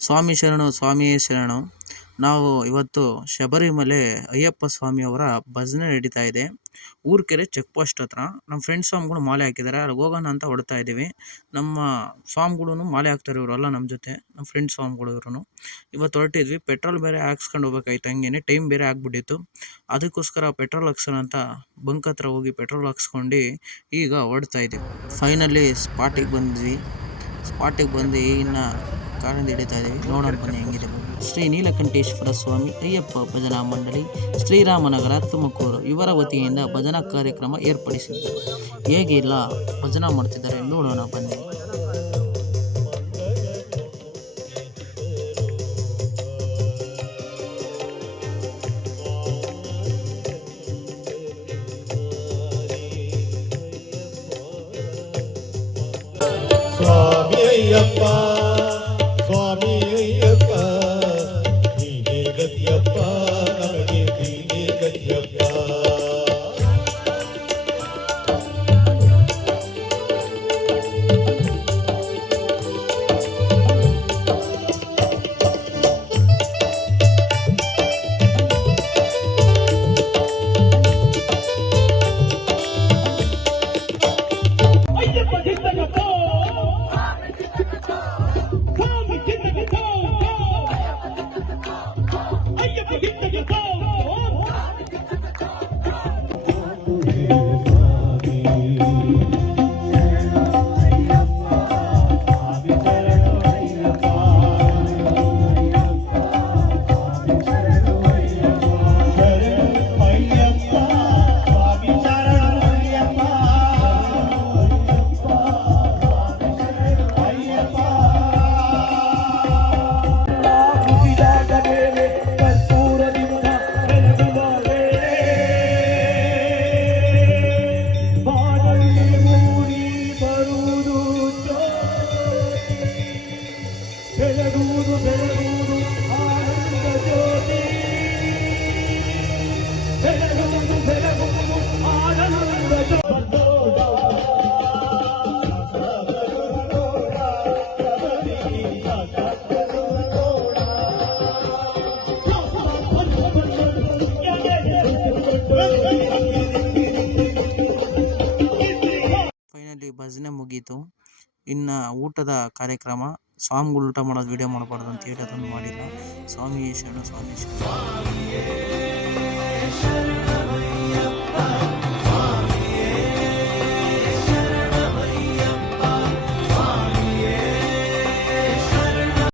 ಸ್ವಾಮಿ ಶರಣು, ಸ್ವಾಮಿಯೇ ಶರಣು. ನಾವು ಇವತ್ತು ಶಬರಿಮಲೆ ಅಯ್ಯಪ್ಪ ಸ್ವಾಮಿಯವರ ಭಜನೆ ನಡೀತಾ ಇದೆ. ಊರ್ಕೆರೆ ಚೆಕ್ ಪೋಸ್ಟ್ ಹತ್ರ. ನಮ್ಮ ಫ್ರೆಂಡ್ಸ್ ಸ್ವಾಮಿಗಳು ಮಾಲೆ ಹಾಕಿದ್ದಾರೆ. ಅಲ್ಲಿ ಹೋಗೋಣ ಅಂತ ಹೊಡ್ತಾ ಇದ್ದೀವಿ. ನಮ್ಮ ಸ್ವಾಮಿಗಳು ಮಾಲೆ ಹಾಕ್ತಾರೆ ಇವರೆಲ್ಲ ನಮ್ಮ ಜೊತೆ. ನಮ್ಮ ಫ್ರೆಂಡ್ಸ್ ಸ್ವಾಮಿಗಳು ಇವ್ರು ಇವತ್ತು ಹೊರಟಿದ್ವಿ. ಪೆಟ್ರೋಲ್ ಬೇರೆ ಹಾಕ್ಸ್ಕೊಂಡು ಹೋಗ್ಬೇಕಾಯ್ತು. ಹಂಗೇನೆ ಟೈಮ್ ಬೇರೆ ಆಗ್ಬಿಟ್ಟಿತ್ತು. ಅದಕ್ಕೋಸ್ಕರ ಪೆಟ್ರೋಲ್ ಹಾಕ್ಸೋಣ ಅಂತ ಬಂಕ್ ಹತ್ರ ಹೋಗಿ ಪೆಟ್ರೋಲ್ ಹಾಕ್ಸ್ಕೊಂಡು ಈಗ ಹೊಡ್ತಾ ಇದ್ದೀವಿ. ಫೈನಲಿ ಸ್ಪಾಟಿಗೆ ಬಂದ್ವಿ. ಸ್ಪಾಟಿಗೆ ಬಂದು ಇನ್ನು ಕಾರಿಂದ ಹಿಡಿತಾ ಇದ್ದೀವಿ. ನೋಡೋಣ ಬನ್ನಿ ಹೆಂಗಿದೆ. ಶ್ರೀ ನೀಲಕಂಠೇಶ್ವರ ಸ್ವಾಮಿ ಅಯ್ಯಪ್ಪ ಭಜನಾ ಮಂಡಳಿ, ಶ್ರೀರಾಮನಗರ, ತುಮಕೂರು ಇವರ ವತಿಯಿಂದ ಭಜನಾ ಕಾರ್ಯಕ್ರಮ ಏರ್ಪಡಿಸಿದ್ದರು ಹೇಗೆಲ್ಲ ಭಜನಾ ಮಾಡ್ತಿದ್ದಾರೆ ನೋಡೋಣ ಬನ್ನಿ. ಅಯ್ಯಪ್ಪ. ನಮಗೆ ನೀನೇ get my ಬೆಳಗುವುದು ಭಜನೆ ಮುಗೀತು. ಇನ್ನ ಊಟದ ಕಾರ್ಯಕ್ರಮ. ಸ್ವಾಮಿಗಳು ಊಟ ಮಾಡೋದು ವಿಡಿಯೋ ಮಾಡಬಾರ್ದು ಅಂತ ಹೇಳಿ ಅದನ್ನು ಮಾಡಿಲ್ಲ. ಸ್ವಾಮಿ ಶರಣ ಸ್ವಾಮಿ ಶರಣ.